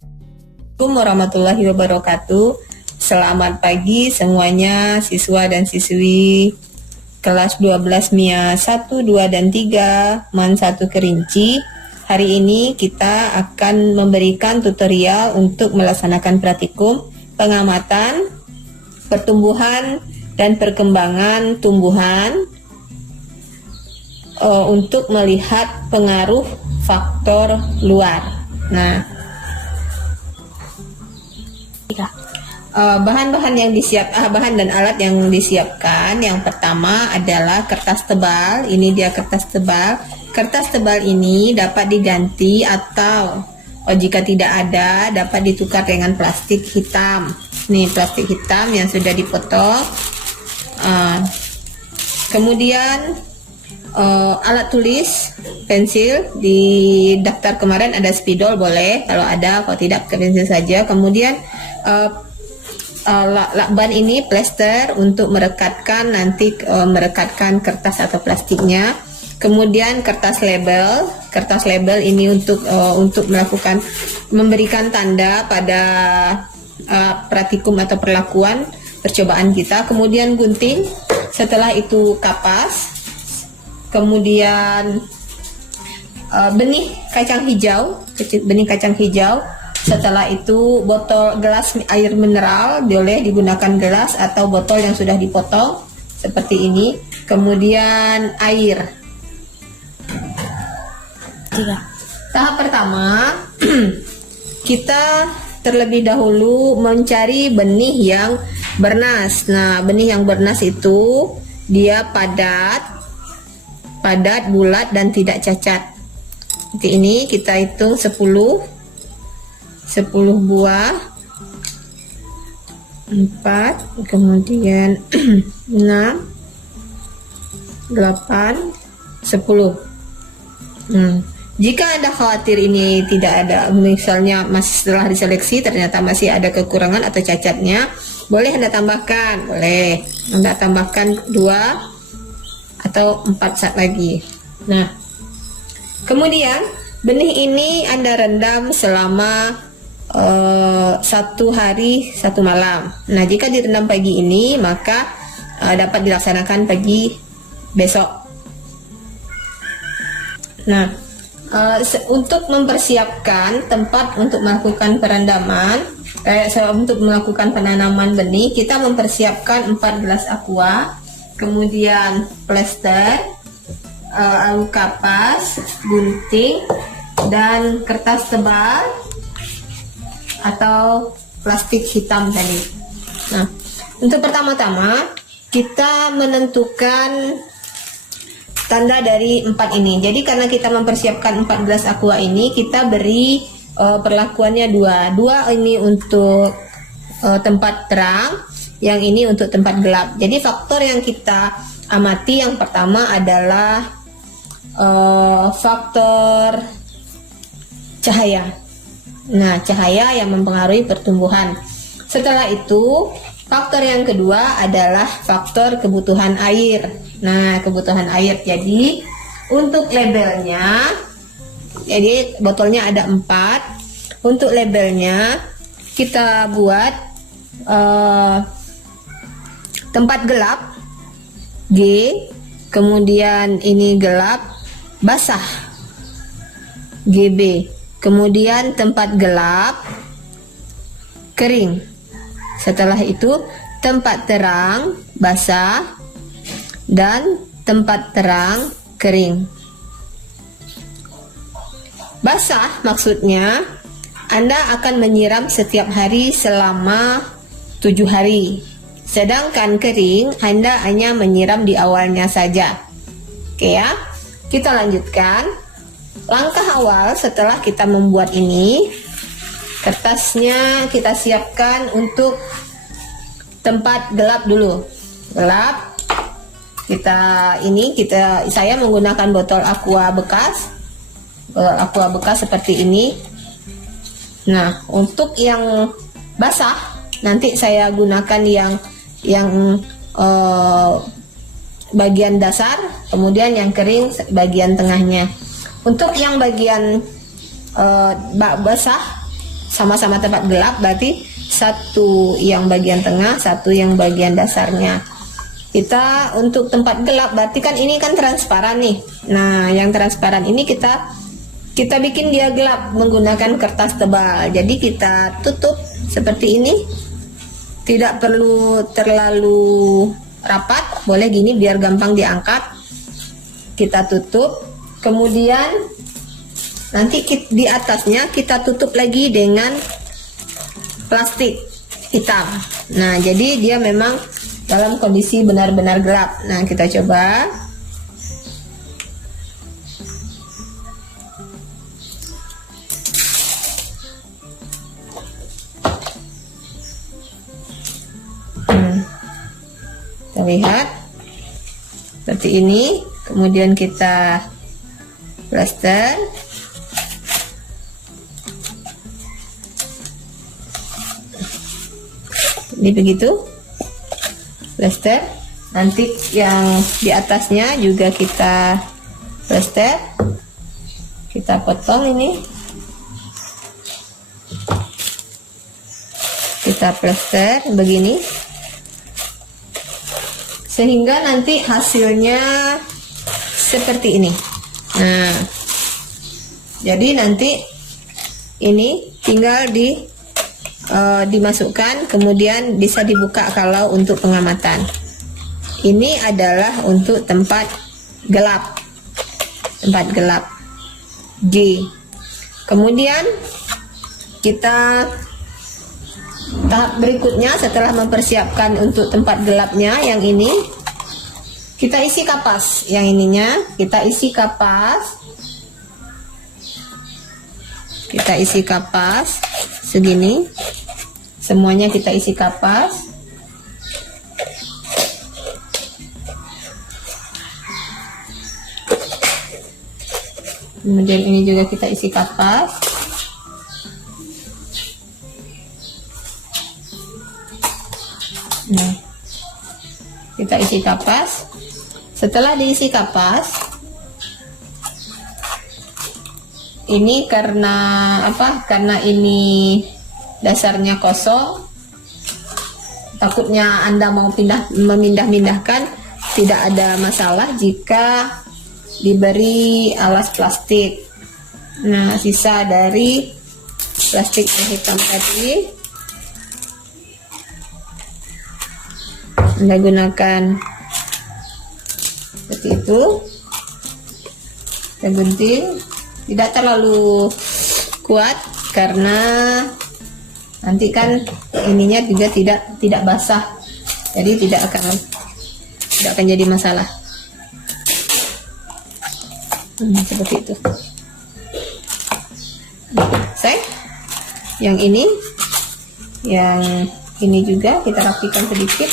Assalamualaikum warahmatullahi wabarakatuh. Selamat pagi semuanya siswa dan siswi kelas 12 MIA 1, 2, dan 3 MAN 1 Kerinci. Hari ini kita akan memberikan tutorial untuk melaksanakan praktikum pengamatan pertumbuhan dan perkembangan tumbuhan untuk melihat pengaruh faktor luar. Nah, bahan-bahan dan alat yang disiapkan, yang pertama adalah kertas tebal. Ini dia kertas tebal. Kertas tebal ini dapat diganti atau jika tidak ada dapat ditukar dengan plastik hitam. Nih, plastik hitam yang sudah dipotong. Kemudian alat tulis, pensil. Di daftar kemarin ada spidol, boleh kalau ada, kalau tidak ke pensil saja. Kemudian lakban ini plester untuk merekatkan merekatkan kertas atau plastiknya. Kemudian kertas label ini untuk memberikan tanda pada praktikum atau perlakuan percobaan kita. Kemudian gunting, setelah itu kapas, kemudian benih kacang hijau. Setelah itu botol gelas air mineral, boleh digunakan gelas atau botol yang sudah dipotong seperti ini. Kemudian air. Tahap pertama, kita terlebih dahulu mencari benih yang bernas. Nah, benih yang bernas itu dia padat, bulat, dan tidak cacat. Seperti ini, kita hitung 10 buah, 4, kemudian 6, 8, 10. Jika Anda khawatir ini tidak ada, misalnya masih setelah diseleksi ternyata masih ada kekurangan atau cacatnya, boleh Anda tambahkan, Anda tambahkan 2 atau 4 saat lagi. Nah, kemudian benih ini Anda rendam selama 1 hari 1 malam. Nah, jika direndam pagi ini, maka dapat dilaksanakan pagi besok. Nah, untuk mempersiapkan tempat untuk melakukan perendaman, untuk melakukan penanaman benih, kita mempersiapkan 4 gelas aqua, kemudian plester, kapas, gunting, dan kertas tebal atau plastik hitam tadi. Nah, untuk pertama-tama kita menentukan tanda dari 4 ini. Jadi karena kita mempersiapkan 4 gelas aqua ini, kita beri perlakuannya 2 ini untuk tempat terang, yang ini untuk tempat gelap. Jadi faktor yang kita amati yang pertama adalah faktor cahaya. Nah, cahaya yang mempengaruhi pertumbuhan. Setelah itu, faktor yang kedua adalah faktor kebutuhan air. Nah, kebutuhan air. Jadi, untuk labelnya, jadi botolnya ada 4. Untuk labelnya, kita buat tempat gelap, G, kemudian ini gelap, basah, GB. Kemudian tempat gelap, kering. Setelah itu tempat terang, basah, dan tempat terang, kering. Basah maksudnya Anda akan menyiram setiap hari selama 7 hari. Sedangkan kering Anda hanya menyiram di awalnya saja. Oke ya, kita lanjutkan. Langkah awal setelah kita membuat ini, kertasnya kita siapkan untuk tempat gelap dulu. Gelap. Saya menggunakan botol aqua bekas. Botol aqua bekas seperti ini. Nah, untuk yang basah nanti saya gunakan yang bagian dasar, kemudian yang kering bagian tengahnya. Untuk yang bagian basah sama-sama tempat gelap, berarti satu yang bagian tengah, satu yang bagian dasarnya. Kita untuk tempat gelap berarti kan ini kan transparan nih. Nah, yang transparan ini kita bikin dia gelap menggunakan kertas tebal. Jadi kita tutup seperti ini. Tidak perlu terlalu rapat, boleh gini biar gampang diangkat. Kita tutup. Kemudian nanti di atasnya kita tutup lagi dengan plastik hitam. Nah, jadi dia memang dalam kondisi benar-benar gelap. Nah, kita coba. Kita lihat seperti ini. Kemudian kita plaster. Ini begitu. Plaster. Nanti yang di atasnya juga kita plaster. Kita potong ini. Kita plaster begini. Sehingga nanti hasilnya seperti ini. Nah, jadi nanti ini tinggal dimasukkan, kemudian bisa dibuka kalau untuk pengamatan. Ini adalah untuk tempat gelap, G. Kemudian kita tahap berikutnya setelah mempersiapkan untuk tempat gelapnya yang ini, kita isi kapas. Yang ininya kita isi kapas. Kita isi kapas segini. Semuanya kita isi kapas. Kemudian ini juga kita isi kapas. Nah, kita isi kapas. Setelah diisi kapas, ini karena apa? Karena ini dasarnya kosong, takutnya Anda mau memindah-mindahkan, tidak ada masalah jika diberi alas plastik. Nah, sisa dari plastik yang hitam tadi Anda gunakan seperti itu. Kita gunting, tidak terlalu kuat karena nanti kan ininya juga tidak basah, jadi tidak akan jadi masalah. Seperti itu. Selesai. Yang ini juga kita rapikan sedikit.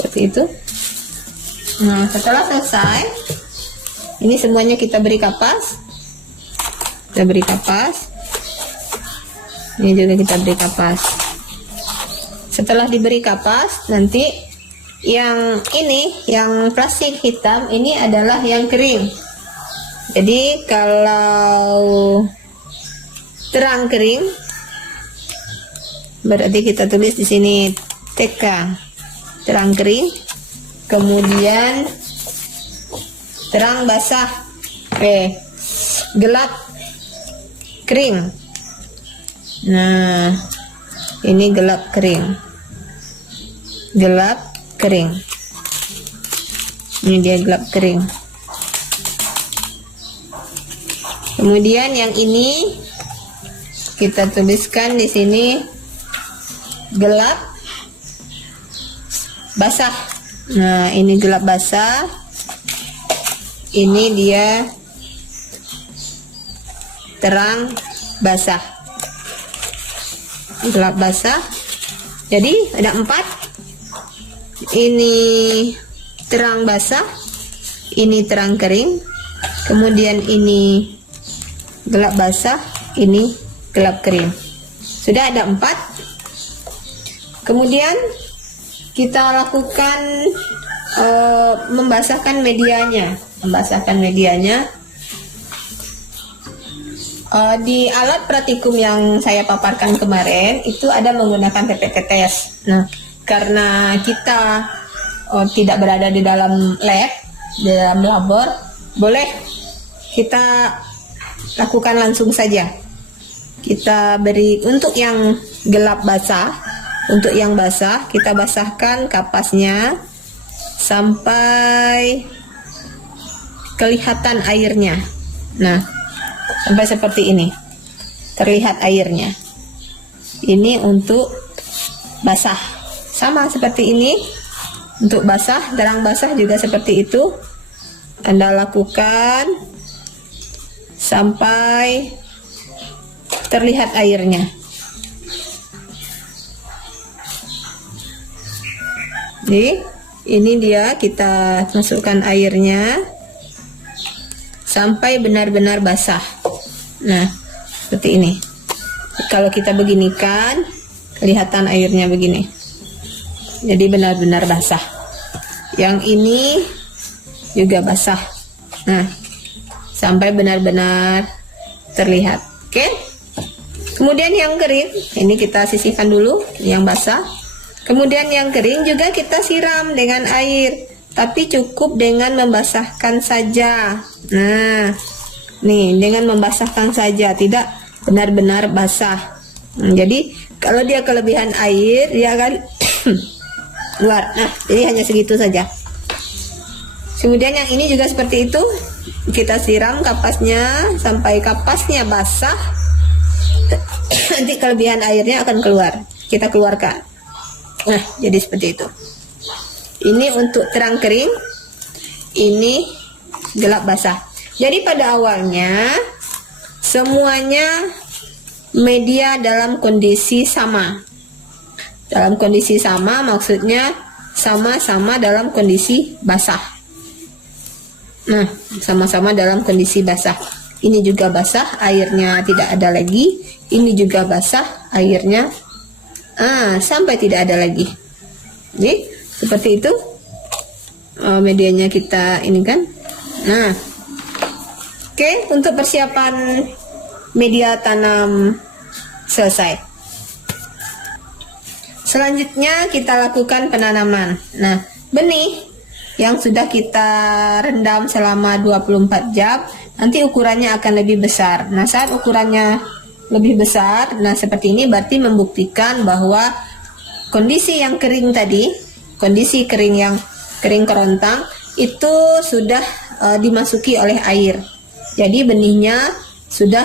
Seperti itu. Nah, setelah selesai, ini semuanya kita beri kapas. Kita beri kapas. Ini juga kita beri kapas. Setelah diberi kapas, nanti yang ini, yang plastik hitam ini adalah yang kering. Jadi kalau terang kering, berarti kita tulis di sini TK. Terang kering, kemudian terang basah, gelap kering. Nah, ini gelap kering, ini dia gelap kering. Kemudian yang ini kita tuliskan di sini gelap basah. Nah, ini gelap basah. Ini dia terang basah. Gelap basah. Jadi ada 4. Ini terang basah, ini terang kering. Kemudian ini gelap basah, ini gelap kering. Sudah ada 4. Kemudian kita lakukan membasahkan medianya. Di alat praktikum yang saya paparkan kemarin itu ada menggunakan PPT test. Nah, karena kita tidak berada di dalam lab, di dalam labor, boleh kita lakukan langsung saja. Kita beri untuk yang gelap basah, untuk yang basah kita basahkan kapasnya sampai kelihatan airnya. Nah, sampai seperti ini, terlihat airnya. Ini untuk basah, sama seperti ini. Untuk basah, terang basah juga seperti itu. Anda lakukan sampai terlihat airnya. Jadi ini dia, kita masukkan airnya sampai benar-benar basah. Nah, seperti ini. Kalau kita beginikan, kelihatan airnya begini. Jadi benar-benar basah. Yang ini juga basah. Nah, sampai benar-benar terlihat. Oke. Kemudian yang kering, ini kita sisihkan dulu yang basah. Kemudian yang kering juga kita siram dengan air, tapi cukup dengan membasahkan saja. Nah, nih dengan membasahkan saja, tidak benar-benar basah. Jadi kalau dia kelebihan air, dia akan keluar. Nah, jadi hanya segitu saja. Kemudian yang ini juga seperti itu, kita siram kapasnya sampai kapasnya basah. Nanti kelebihan airnya akan keluar, kita keluarkan. Nah, jadi seperti itu. Ini untuk terang kering, ini gelap basah. Jadi pada awalnya semuanya media dalam kondisi sama. Dalam kondisi sama maksudnya sama-sama dalam kondisi basah. Nah, sama-sama dalam kondisi basah. Ini juga basah, airnya tidak ada lagi. Ini juga basah, airnya sampai tidak ada lagi. Jadi seperti itu medianya kita ini kan. Nah, oke, untuk persiapan media tanam selesai. Selanjutnya kita lakukan penanaman. Nah, benih yang sudah kita rendam selama 24 jam nanti ukurannya akan lebih besar. Nah, saat ukurannya lebih besar, nah seperti ini berarti membuktikan bahwa kondisi yang kering tadi, kondisi kering yang kering kerontang itu sudah dimasuki oleh air. Jadi benihnya sudah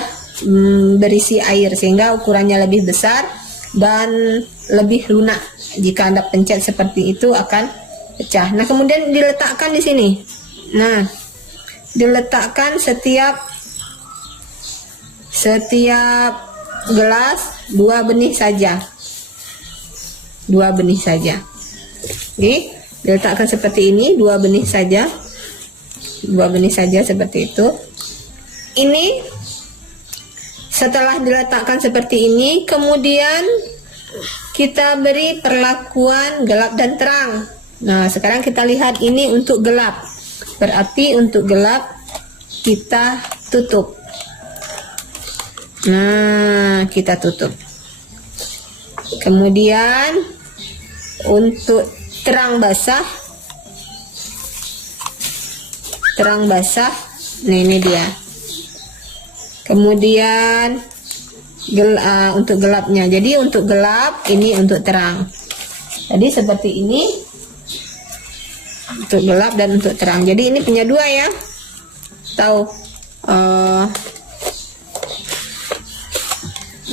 berisi air sehingga ukurannya lebih besar dan lebih lunak. Jika Anda pencet seperti itu akan pecah. Nah, kemudian diletakkan di sini. Nah, diletakkan setiap gelas 2 benih saja. 2 benih saja. Oke, diletakkan seperti ini, 2 benih saja. 2 benih saja seperti itu. Ini setelah diletakkan seperti ini, kemudian kita beri perlakuan gelap dan terang. Nah, sekarang kita lihat ini untuk gelap. Berarti untuk gelap kita tutup. Nah, kita tutup. Kemudian untuk terang basah, nah ini dia. Kemudian untuk gelapnya. Jadi untuk gelap, ini untuk terang. Jadi seperti ini. Untuk gelap dan untuk terang. Jadi ini punya 2 ya. Tahu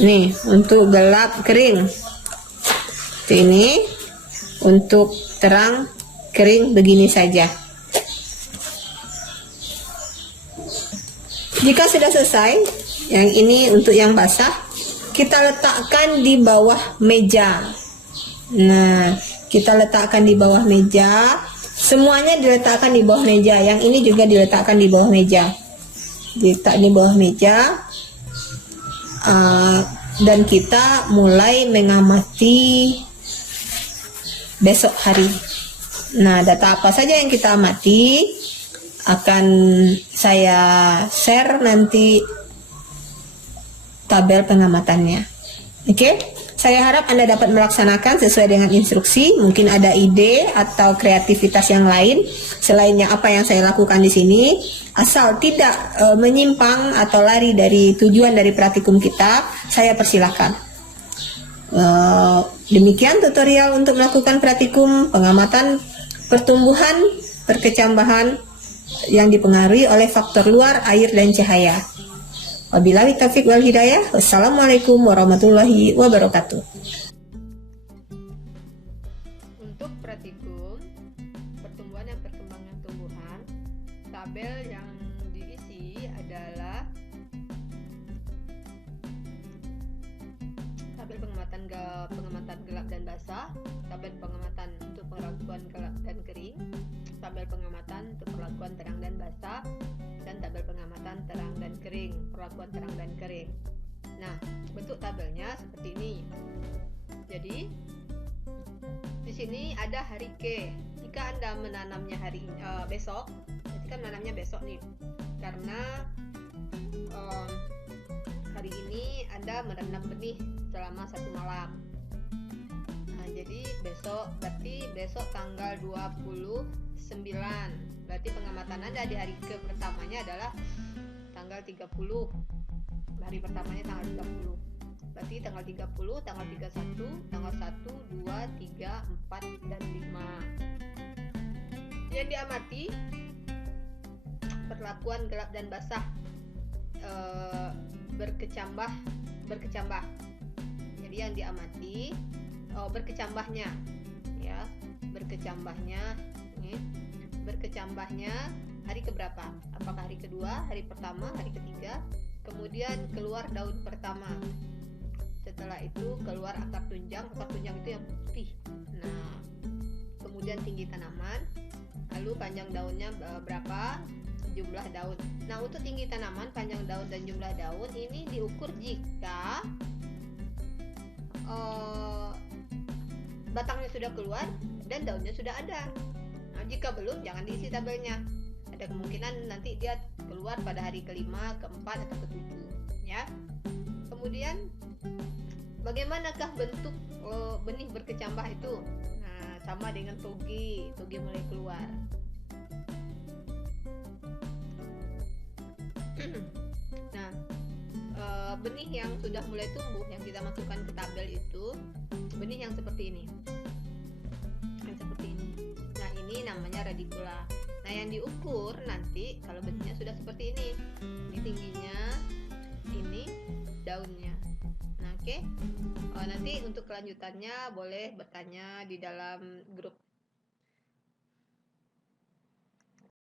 Nih, untuk gelap kering. Ini untuk terang kering begini saja. Jika sudah selesai, yang ini untuk yang basah, kita letakkan di bawah meja. Nah, kita letakkan di bawah meja. Semuanya diletakkan di bawah meja. Yang ini juga diletakkan di bawah meja. Diletak di bawah meja. Dan kita mulai mengamati besok hari. Nah, data apa saja yang kita amati akan saya share nanti tabel pengamatannya. Oke? Saya harap Anda dapat melaksanakan sesuai dengan instruksi. Mungkin ada ide atau kreativitas yang lain selainnya apa yang saya lakukan di sini. Asal tidak menyimpang atau lari dari tujuan dari praktikum kita, saya persilahkan. Demikian tutorial untuk melakukan praktikum pengamatan pertumbuhan berkecambahan yang dipengaruhi oleh faktor luar, air, dan cahaya. Wabillahi taufiq wal hidayah. Wassalamualaikum warahmatullahi wabarakatuh. Untuk praktikum pertumbuhan dan perkembangan tumbuhan, tabel yang diisi adalah tabel pengamatan gelap dan basah, tabel pengamatan untuk perlakuan gelap dan kering, tabel pengamatan untuk perlakuan terang dan basah, dan tabel pengamatan terang dan kering, perlakuan terang dan kering. Nah, bentuk tabelnya seperti ini. Jadi, di sini ada hari K. Jika Anda menanamnya besok, berarti kan menanamnya besok nih. Karena hari ini Anda menanam benih selama 1 malam. Nah, jadi berarti besok tanggal 29. Berarti pengamatan Anda di hari ke pertamanya adalah tanggal 30. Hari pertamanya tanggal 30. Berarti tanggal 30, tanggal 31, tanggal 1, 2, 3, 4, dan 5. Yang diamati perlakuan gelap dan basah berkecambah. Jadi yang diamati berkecambahnya, ya, berkecambahnya hari keberapa? Apakah hari kedua, hari pertama, hari ketiga? Kemudian keluar daun pertama. Setelah itu keluar akar tunjang itu yang putih. Nah, kemudian tinggi tanaman, lalu panjang daunnya berapa? Jumlah daun. Nah, untuk tinggi tanaman, panjang daun, dan jumlah daun ini diukur jika batangnya sudah keluar dan daunnya sudah ada. Nah, jika belum, jangan diisi tabelnya. Ada kemungkinan nanti dia keluar pada hari kelima, keempat, atau ketujuh, ya. Kemudian, bagaimanakah bentuk benih berkecambah itu? Nah, sama dengan toge mulai keluar. Nah, benih yang sudah mulai tumbuh yang kita masukkan ke tabel itu benih yang seperti ini. Nah, ini namanya radikula. Nah, yang diukur nanti kalau benihnya sudah seperti ini tingginya, ini daunnya. Nah, oke. Nanti untuk kelanjutannya boleh bertanya di dalam grup